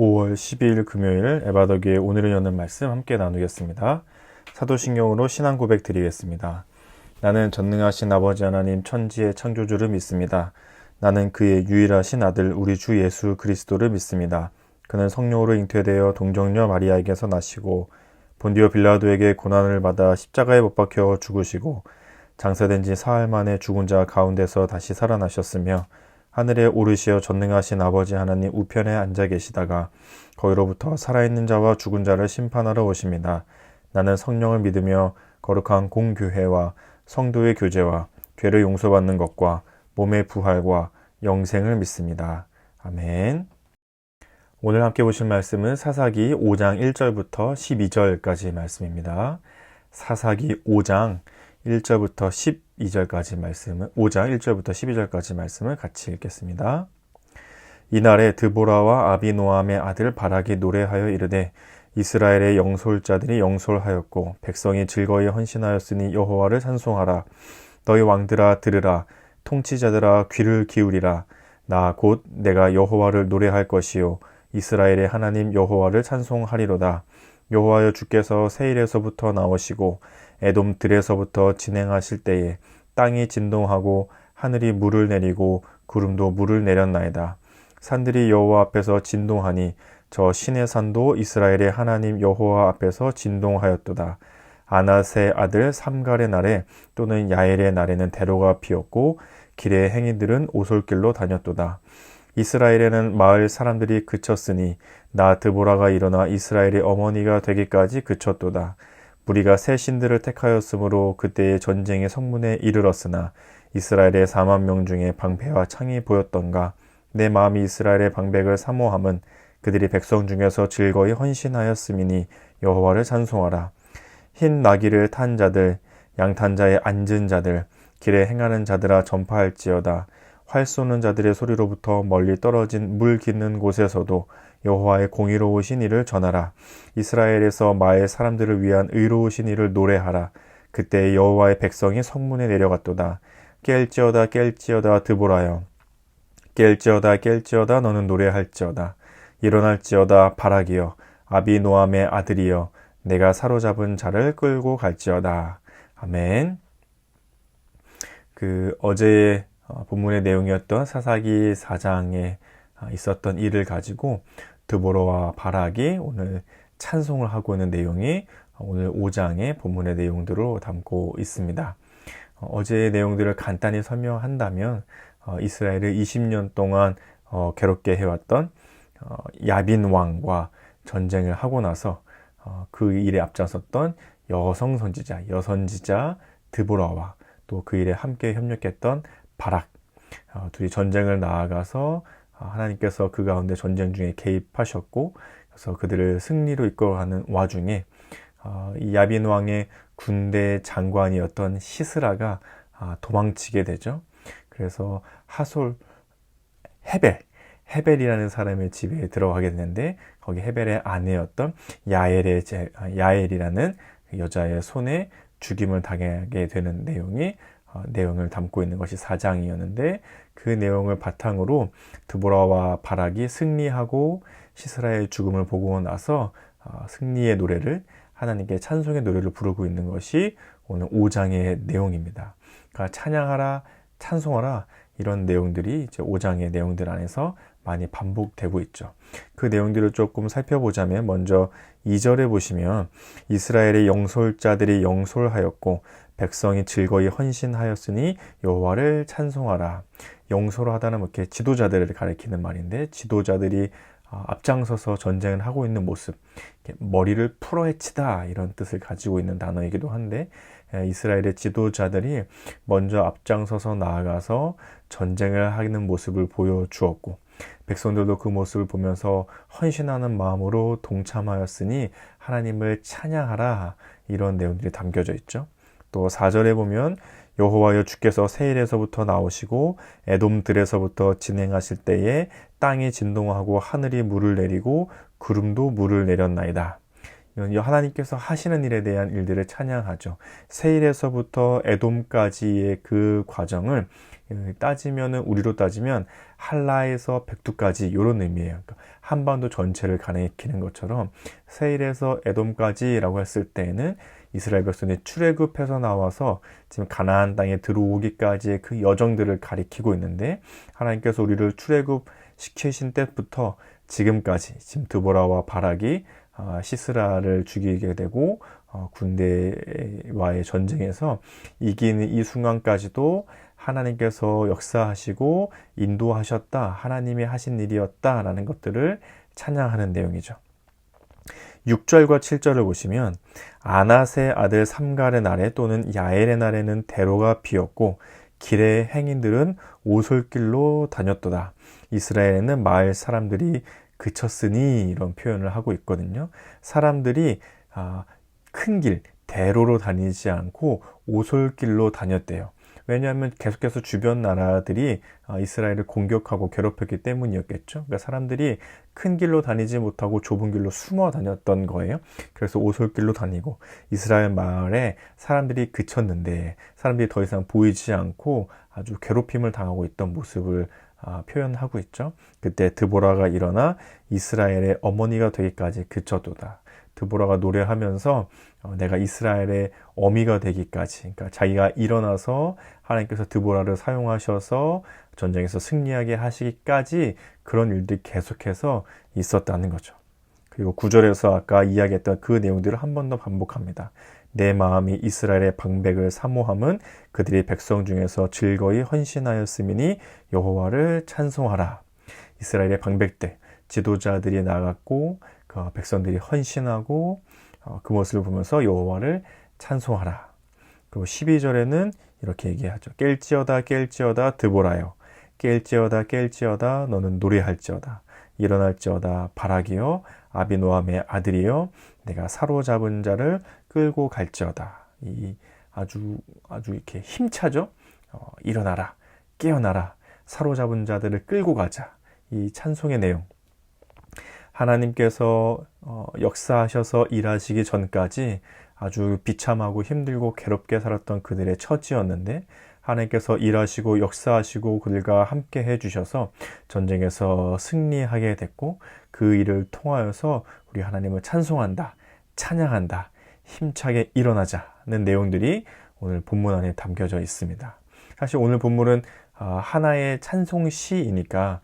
5월 12일 금요일 에바더기의 오늘을 여는 말씀 함께 나누겠습니다. 사도신경으로 신앙 고백 드리겠습니다. 나는 전능하신 아버지 하나님 천지의 창조주를 믿습니다. 나는 그의 유일하신 아들 우리 주 예수 그리스도를 믿습니다. 그는 성령으로 잉태되어 동정녀 마리아에게서 나시고 본디오 빌라도에게 고난을 받아 십자가에 못 박혀 죽으시고 장사된 지 사흘 만에 죽은 자 가운데서 다시 살아나셨으며 하늘에 오르시어 전능하신 아버지 하나님 우편에 앉아 계시다가 거기로부터 살아있는 자와 죽은 자를 심판하러 오십니다. 나는 성령을 믿으며 거룩한 공교회와 성도의 교제와 죄를 용서받는 것과 몸의 부활과 영생을 믿습니다. 아멘. 오늘 함께 보실 말씀은 사사기 5장 1절부터 12절까지 말씀입니다. 사사기 5장 1절부터 12절까지 말씀은 5장 1절부터 12절까지 말씀을 같이 읽겠습니다. 이날에 드보라와 아비노함의 아들 바락이 노래하여 이르되 이스라엘의 영솔자들이 영솔하였고 백성이 즐거이 헌신하였으니 여호와를 찬송하라. 너희 왕들아 들으라. 통치자들아 귀를 기울이라. 나 곧 내가 여호와를 노래할 것이요 이스라엘의 하나님 여호와를 찬송하리로다. 여호와여 주께서 세일에서부터 나오시고 에돔 들에서부터 진행하실 때에 땅이 진동하고 하늘이 물을 내리고 구름도 물을 내렸나이다. 산들이 여호와 앞에서 진동하니 저 신의 산도 이스라엘의 하나님 여호와 앞에서 진동하였도다. 아낫의 아들 삼갈의 날에 또는 야엘의 날에는 대로가 피었고 길의 행인들은 오솔길로 다녔도다. 이스라엘에는 마을 사람들이 그쳤으니 나 드보라가 일어나 이스라엘의 어머니가 되기까지 그쳤도다. 무리가 새 신들을 택하였으므로 그때의 전쟁의 성문에 이르렀으나 이스라엘의 4만 명 중에 방패와 창이 보였던가. 내 마음이 이스라엘의 방백을 사모함은 그들이 백성 중에서 즐거이 헌신하였음이니 여호와를 찬송하라. 흰 나귀를 탄 자들, 양탄 자에 앉은 자들, 길에 행하는 자들아 전파할지어다. 활 쏘는 자들의 소리로부터 멀리 떨어진 물 깃는 곳에서도 여호와의 공의로우신 일을 전하라. 이스라엘에서 마의 사람들을 위한 의로우신 일을 노래하라. 그때 여호와의 백성이 성문에 내려갔도다. 깰지어다 깰지어다 드보라여. 깰지어다 깰지어다 너는 노래할지어다. 일어날지어다 바락이여. 아비노함의 아들이여. 내가 사로잡은 자를 끌고 갈지어다. 아멘. 어제의 본문의 내용이었던 사사기 4장에 있었던 일을 가지고 드보라와 바락이 오늘 찬송을 하고 있는 내용이 오늘 5장의 본문의 내용들로 담고 있습니다. 어제의 내용들을 간단히 설명한다면 이스라엘을 20년 동안 괴롭게 해왔던 야빈 왕과 전쟁을 하고 나서 그 일에 앞장섰던 여성 선지자 드보라와 또 그 일에 함께 협력했던 바락, 둘이 전쟁을 나아가서 하나님께서 그 가운데 전쟁 중에 개입하셨고 그래서 그들을 승리로 이끌어가는 와중에 이 야빈 왕의 군대 장관이었던 시스라가 도망치게 되죠. 그래서 헤벨이라는 사람의 집에 들어가게 되는데 거기 헤벨의 아내였던 야엘이라는 여자의 손에 죽임을 당하게 되는 내용을 담고 있는 것이 4장이었는데 그 내용을 바탕으로 드보라와 바락이 승리하고 시스라의 죽음을 보고 나서 승리의 노래를 하나님께 찬송의 노래를 부르고 있는 것이 오늘 5장의 내용입니다. 그러니까 찬양하라, 찬송하라 이런 내용들이 이제 5장의 내용들 안에서 많이 반복되고 있죠. 그 내용들을 조금 살펴보자면 먼저 2절에 보시면 이스라엘의 영솔자들이 영솔하였고 백성이 즐거이 헌신하였으니 여호와를 찬송하라. 영솔하다는 이렇게 지도자들을 가리키는 말인데 지도자들이 앞장서서 전쟁을 하고 있는 모습, 머리를 풀어헤치다 이런 뜻을 가지고 있는 단어이기도 한데 이스라엘의 지도자들이 먼저 앞장서서 나아가서 전쟁을 하는 모습을 보여주었고 백성들도 그 모습을 보면서 헌신하는 마음으로 동참하였으니 하나님을 찬양하라 이런 내용들이 담겨져 있죠. 또 4절에 보면 여호와여 주께서 세일에서부터 나오시고 에돔 들에서부터 진행하실 때에 땅이 진동하고 하늘이 물을 내리고 구름도 물을 내렸나이다. 하나님께서 하시는 일에 대한 일들을 찬양하죠. 세일에서부터 에돔까지의 그 과정을 따지면은 우리로 따지면 할라에서 백두까지 이런 의미예요. 그러니까 한반도 전체를 가리키는 것처럼 세일에서 에돔까지라고 했을 때에는 이스라엘 백성이 출애굽해서 나와서 지금 가나안 땅에 들어오기까지의 그 여정들을 가리키고 있는데, 하나님께서 우리를 출애굽 시키신 때부터 지금까지, 지금 드보라와 바락이 시스라를 죽이게 되고 군대와의 전쟁에서 이기는 이 순간까지도 하나님께서 역사하시고 인도하셨다, 하나님이 하신 일이었다라는 것들을 찬양하는 내용이죠. 6절과 7절을 보시면 아낫의 아들 삼갈의 날에 또는 야엘의 날에는 대로가 비었고 길의 행인들은 오솔길로 다녔도다. 이스라엘에는 마을 사람들이 그쳤으니, 이런 표현을 하고 있거든요. 사람들이 큰 길, 대로로 다니지 않고 오솔길로 다녔대요. 왜냐하면 계속해서 주변 나라들이 이스라엘을 공격하고 괴롭혔기 때문이었겠죠. 그러니까 사람들이 큰 길로 다니지 못하고 좁은 길로 숨어 다녔던 거예요. 그래서 오솔길로 다니고, 이스라엘 마을에 사람들이 그쳤는데 사람들이 더 이상 보이지 않고 아주 괴롭힘을 당하고 있던 모습을 표현하고 있죠. 그때 드보라가 일어나 이스라엘의 어머니가 되기까지 그쳤도다. 드보라가 노래하면서 내가 이스라엘의 어미가 되기까지, 그러니까 자기가 일어나서 하나님께서 드보라를 사용하셔서 전쟁에서 승리하게 하시기까지 그런 일들이 계속해서 있었다는 거죠. 그리고 9절에서 아까 이야기했던 그 내용들을 한 번 더 반복합니다. 내 마음이 이스라엘의 방백을 사모함은 그들이 백성 중에서 즐거이 헌신하였음이니 여호와를 찬송하라. 이스라엘의 방백들, 지도자들이 나갔고 그 백성들이 헌신하고 그 모습을 보면서 여호와를 찬송하라. 그리고 12절에는 이렇게 얘기하죠. 깰지어다 깰지어다 드보라여, 깰지어다 깰지어다 너는 노래할지어다. 일어날지어다 바락이여, 아비노함의 아들이여, 내가 사로잡은 자를 끌고 갈지어다. 이 아주 이렇게 힘차죠. 일어나라, 깨어나라, 사로잡은 자들을 끌고 가자. 이 찬송의 내용. 하나님께서 역사하셔서 일하시기 전까지 아주 비참하고 힘들고 괴롭게 살았던 그들의 처지였는데, 하나님께서 일하시고 역사하시고 그들과 함께 해주셔서 전쟁에서 승리하게 됐고, 그 일을 통하여서 우리 하나님을 찬송한다, 찬양한다, 힘차게 일어나자는 내용들이 오늘 본문 안에 담겨져 있습니다. 사실 오늘 본문은 하나의 찬송시이니까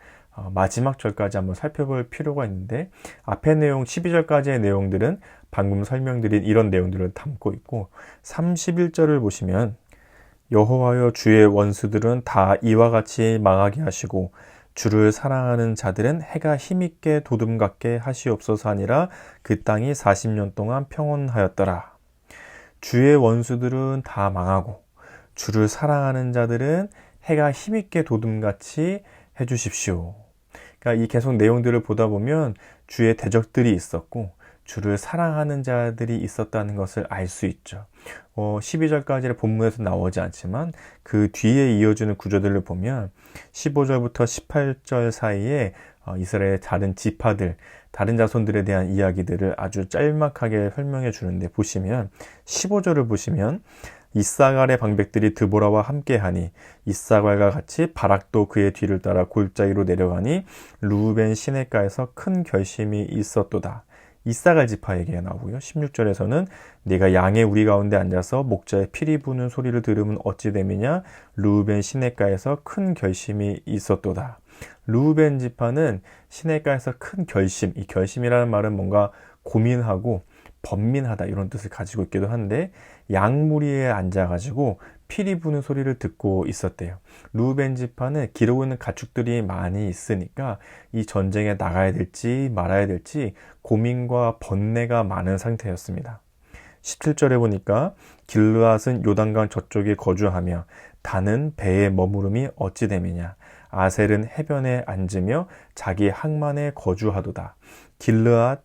마지막 절까지 한번 살펴볼 필요가 있는데, 앞의 내용 12절까지의 내용들은 방금 설명드린 이런 내용들을 담고 있고, 31절을 보시면 여호와여, 주의 원수들은 다 이와 같이 망하게 하시고 주를 사랑하는 자들은 해가 힘있게 도둠같게 하시옵소서 하니라. 그 땅이 40년 동안 평온하였더라. 주의 원수들은 다 망하고 주를 사랑하는 자들은 해가 힘있게 도둠같이 해주십시오. 그러니까 이 계속 내용들을 보다 보면 주의 대적들이 있었고 주를 사랑하는 자들이 있었다는 것을 알 수 있죠. 12절까지의 본문에서 나오지 않지만 그 뒤에 이어지는 구조들을 보면 15절부터 18절 사이에 이스라엘의 다른 지파들, 다른 자손들에 대한 이야기들을 아주 짤막하게 설명해 주는데, 보시면 15절을 보시면 이사갈의 방백들이 드보라와 함께하니 이사갈과 같이 바락도 그의 뒤를 따라 골짜기로 내려가니 르우벤 시내가에서 큰 결심이 있었도다. 이사갈 지파 얘기가 나오고요. 16절에서는 네가 양의 우리 가운데 앉아서 목자의 피리 부는 소리를 들으면 어찌 됨이냐. 르우벤 시내가에서 큰 결심이 있었도다. 르우벤 지파는 시내가에서 큰 결심, 이 결심이라는 말은 뭔가 고민하고 번민하다 이런 뜻을 가지고 있기도 한데, 양무리에 앉아가지고 피리 부는 소리를 듣고 있었대요. 르우벤 지파는 기르고 있는 가축들이 많이 있으니까 이 전쟁에 나가야 될지 말아야 될지 고민과 번뇌가 많은 상태였습니다. 17절에 보니까 길르앗은 요단강 저쪽에 거주하며 단은 배에 머무름이 어찌 됨이냐. 아셀은 해변에 앉으며 자기 항만에 거주하도다. 길르앗,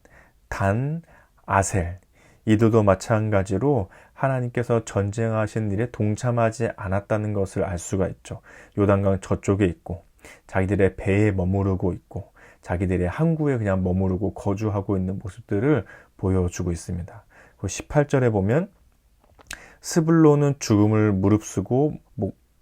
단, 아셀, 이들도 마찬가지로 하나님께서 전쟁하신 일에 동참하지 않았다는 것을 알 수가 있죠. 요단강 저쪽에 있고 자기들의 배에 머무르고 있고 자기들의 항구에 그냥 머무르고 거주하고 있는 모습들을 보여주고 있습니다. 18절에 보면 스불론은 죽음을 무릅쓰고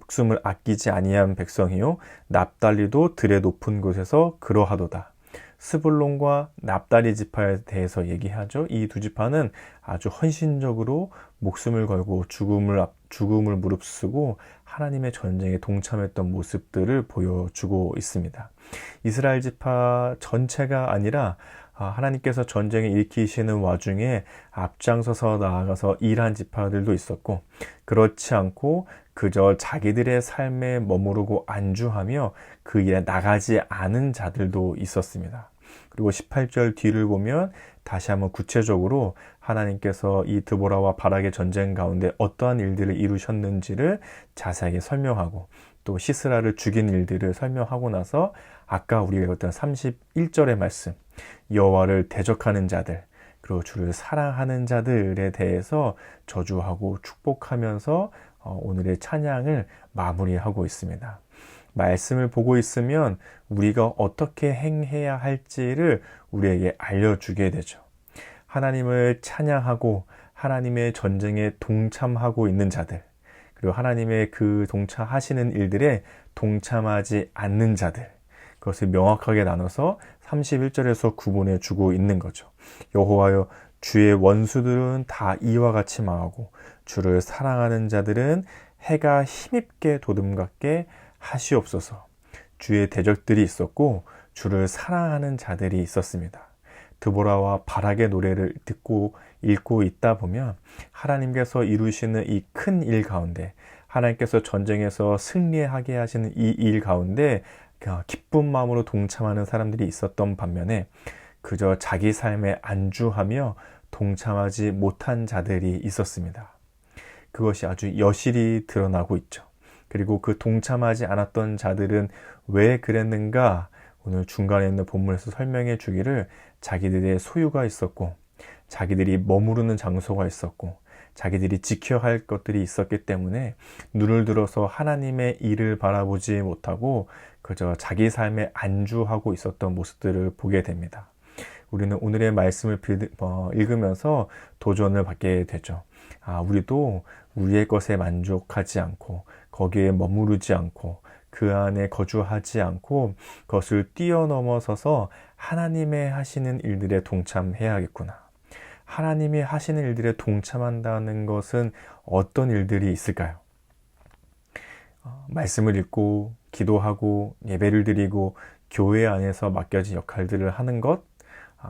목숨을 아끼지 아니한 백성이요 납달리도 들의 높은 곳에서 그러하도다. 스불론과 납달리 지파에 대해서 얘기하죠. 이 두 지파는 아주 헌신적으로 목숨을 걸고 죽음을 무릅쓰고 하나님의 전쟁에 동참했던 모습들을 보여주고 있습니다. 이스라엘 지파 전체가 아니라 하나님께서 전쟁에 일으키시는 와중에 앞장서서 나아가서 일한 지파들도 있었고, 그렇지 않고 그저 자기들의 삶에 머무르고 안주하며 그 일에 나가지 않은 자들도 있었습니다. 그리고 18절 뒤를 보면 다시 한번 구체적으로 하나님께서 이 드보라와 바락의 전쟁 가운데 어떠한 일들을 이루셨는지를 자세하게 설명하고, 또 시스라를 죽인 일들을 설명하고 나서 아까 우리가 읽었던 31절의 말씀, 여호와를 대적하는 자들, 그리고 주를 사랑하는 자들에 대해서 저주하고 축복하면서 오늘의 찬양을 마무리하고 있습니다. 말씀을 보고 있으면 우리가 어떻게 행해야 할지를 우리에게 알려주게 되죠. 하나님을 찬양하고 하나님의 전쟁에 동참하고 있는 자들, 그리고 하나님의 그 동참하시는 일들에 동참하지 않는 자들, 그것을 명확하게 나눠서 31절에서 구분해 주고 있는 거죠. 여호와여, 주의 원수들은 다 이와 같이 망하고 주를 사랑하는 자들은 해가 힘입게 도둠같게 하시옵소서. 주의 대적들이 있었고 주를 사랑하는 자들이 있었습니다. 드보라와 바락의 노래를 듣고 읽고 있다 보면 하나님께서 이루시는 이 큰 일 가운데, 하나님께서 전쟁에서 승리하게 하시는 이 일 가운데 기쁜 마음으로 동참하는 사람들이 있었던 반면에 그저 자기 삶에 안주하며 동참하지 못한 자들이 있었습니다. 그것이 아주 여실히 드러나고 있죠. 그리고 그 동참하지 않았던 자들은 왜 그랬는가? 오늘 중간에 있는 본문에서 설명해 주기를 자기들의 소유가 있었고, 자기들이 머무르는 장소가 있었고, 자기들이 지켜야 할 것들이 있었기 때문에 눈을 들어서 하나님의 일을 바라보지 못하고 그저 자기 삶에 안주하고 있었던 모습들을 보게 됩니다. 우리는 오늘의 말씀을 읽으면서 도전을 받게 되죠. 우리도 우리의 것에 만족하지 않고 거기에 머무르지 않고 그 안에 거주하지 않고 그것을 뛰어넘어서서 하나님의 하시는 일들에 동참해야겠구나. 하나님이 하시는 일들에 동참한다는 것은 어떤 일들이 있을까요? 말씀을 읽고 기도하고 예배를 드리고 교회 안에서 맡겨진 역할들을 하는 것,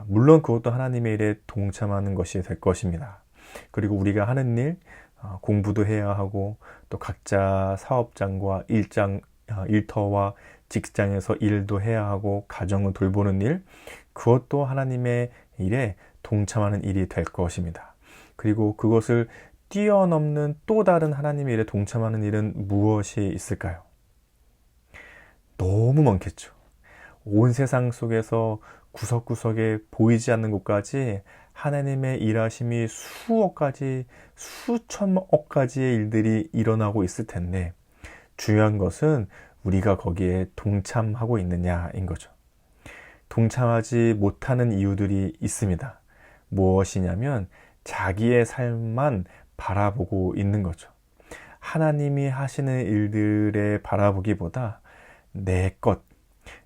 물론 그것도 하나님의 일에 동참하는 것이 될 것입니다. 그리고 우리가 하는 일, 공부도 해야 하고 또 각자 사업장과 일터와 직장에서 일도 해야 하고 가정을 돌보는 일, 그것도 하나님의 일에 동참하는 일이 될 것입니다. 그리고 그것을 뛰어넘는 또 다른 하나님의 일에 동참하는 일은 무엇이 있을까요? 너무 많겠죠. 온 세상 속에서 구석구석에 보이지 않는 곳까지 하나님의 일하심이 수억 가지, 수천억 가지의 일들이 일어나고 있을 텐데, 중요한 것은 우리가 거기에 동참하고 있느냐인 거죠. 동참하지 못하는 이유들이 있습니다. 무엇이냐면 자기의 삶만 바라보고 있는 거죠. 하나님이 하시는 일들에 바라보기보다 내 것,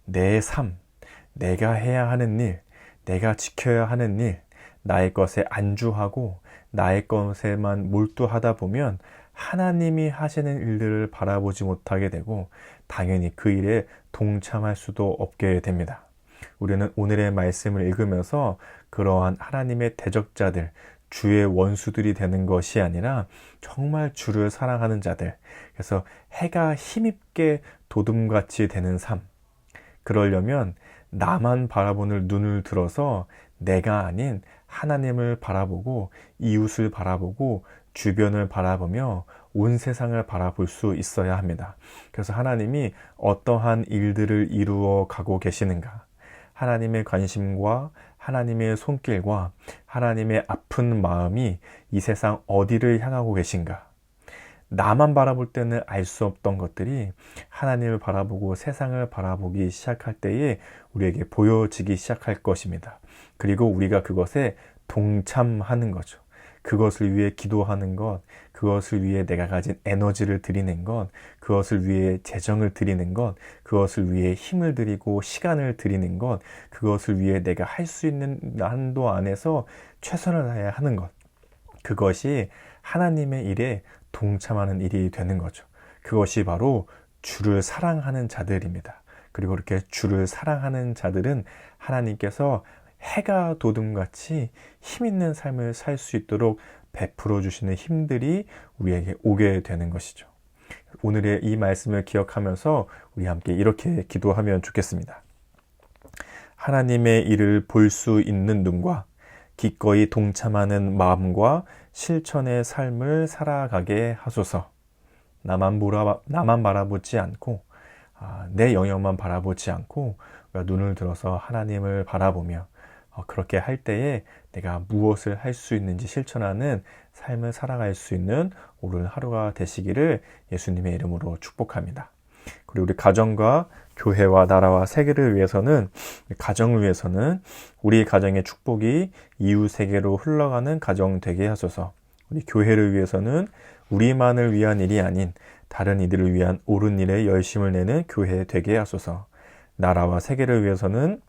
내 삶, 내가 해야 하는 일, 내가 지켜야 하는 일, 나의 것에 안주하고 나의 것에만 몰두하다 보면 하나님이 하시는 일들을 바라보지 못하게 되고 당연히 그 일에 동참할 수도 없게 됩니다. 우리는 오늘의 말씀을 읽으면서 그러한 하나님의 대적자들, 주의 원수들이 되는 것이 아니라 정말 주를 사랑하는 자들, 그래서 해가 힘입게 도둠같이 되는 삶, 그러려면 나만 바라보는 눈을 들어서 내가 아닌 하나님을 바라보고 이웃을 바라보고 주변을 바라보며 온 세상을 바라볼 수 있어야 합니다. 그래서 하나님이 어떠한 일들을 이루어 가고 계시는가, 하나님의 관심과 하나님의 손길과 하나님의 아픈 마음이 이 세상 어디를 향하고 계신가, 나만 바라볼 때는 알 수 없던 것들이 하나님을 바라보고 세상을 바라보기 시작할 때에 우리에게 보여지기 시작할 것입니다. 그리고 우리가 그것에 동참하는 거죠. 그것을 위해 기도하는 것, 그것을 위해 내가 가진 에너지를 드리는 것, 그것을 위해 재정을 드리는 것, 그것을 위해 힘을 드리고 시간을 드리는 것, 그것을 위해 내가 할 수 있는 한도 안에서 최선을 다해야 하는 것. 그것이 하나님의 일에 동참하는 일이 되는 거죠. 그것이 바로 주를 사랑하는 자들입니다. 그리고 이렇게 주를 사랑하는 자들은 하나님께서 해가 돋음같이 힘있는 삶을 살 수 있도록 베풀어 주시는 힘들이 우리에게 오게 되는 것이죠. 오늘의 이 말씀을 기억하면서 우리 함께 이렇게 기도하면 좋겠습니다. 하나님의 일을 볼 수 있는 눈과 기꺼이 동참하는 마음과 실천의 삶을 살아가게 하소서. 나만 바라보지 않고 내 영역만 바라보지 않고 눈을 들어서 하나님을 바라보며 그렇게 할 때에 내가 무엇을 할 수 있는지 실천하는 삶을 살아갈 수 있는 오늘 하루가 되시기를 예수님의 이름으로 축복합니다. 그리고 우리 가정과 교회와 나라와 세계를 위해서는, 가정을 위해서는 우리 가정의 축복이 이웃 세계로 흘러가는 가정 되게 하소서. 우리 교회를 위해서는 우리만을 위한 일이 아닌 다른 이들을 위한 옳은 일에 열심을 내는 교회 되게 하소서. 나라와 세계를 위해서는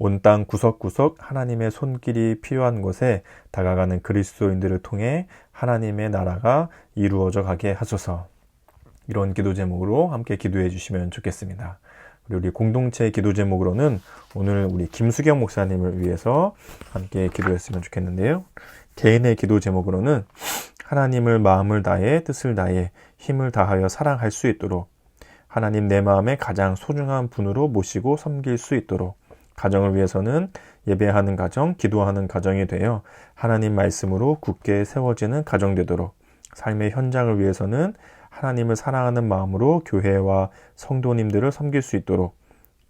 온 땅 구석구석 하나님의 손길이 필요한 곳에 다가가는 그리스도인들을 통해 하나님의 나라가 이루어져 가게 하소서. 이런 기도 제목으로 함께 기도해 주시면 좋겠습니다. 그리고 우리 공동체 기도 제목으로는 오늘 우리 김수경 목사님을 위해서 함께 기도했으면 좋겠는데요. 개인의 기도 제목으로는 하나님을 마음을 다해 뜻을 다해 힘을 다하여 사랑할 수 있도록, 하나님 내 마음의 가장 소중한 분으로 모시고 섬길 수 있도록, 가정을 위해서는 예배하는 가정, 기도하는 가정이 되어 하나님 말씀으로 굳게 세워지는 가정 되도록, 삶의 현장을 위해서는 하나님을 사랑하는 마음으로 교회와 성도님들을 섬길 수 있도록,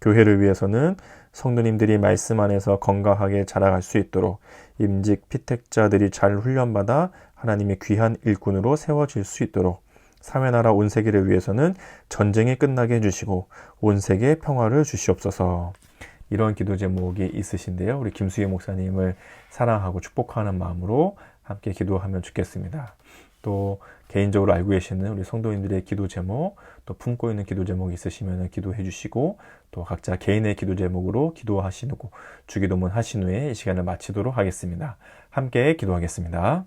교회를 위해서는 성도님들이 말씀 안에서 건강하게 자라갈 수 있도록, 임직 피택자들이 잘 훈련받아 하나님의 귀한 일꾼으로 세워질 수 있도록, 사회나라 온 세계를 위해서는 전쟁이 끝나게 해주시고 온 세계에 평화를 주시옵소서. 이런 기도 제목이 있으신데요. 우리 김수희 목사님을 사랑하고 축복하는 마음으로 함께 기도하면 좋겠습니다. 또 개인적으로 알고 계시는 우리 성도님들의 기도 제목, 또 품고 있는 기도 제목이 있으시면 기도해 주시고, 또 각자 개인의 기도 제목으로 기도하시고 주기도문 하신 후에 이 시간을 마치도록 하겠습니다. 함께 기도하겠습니다.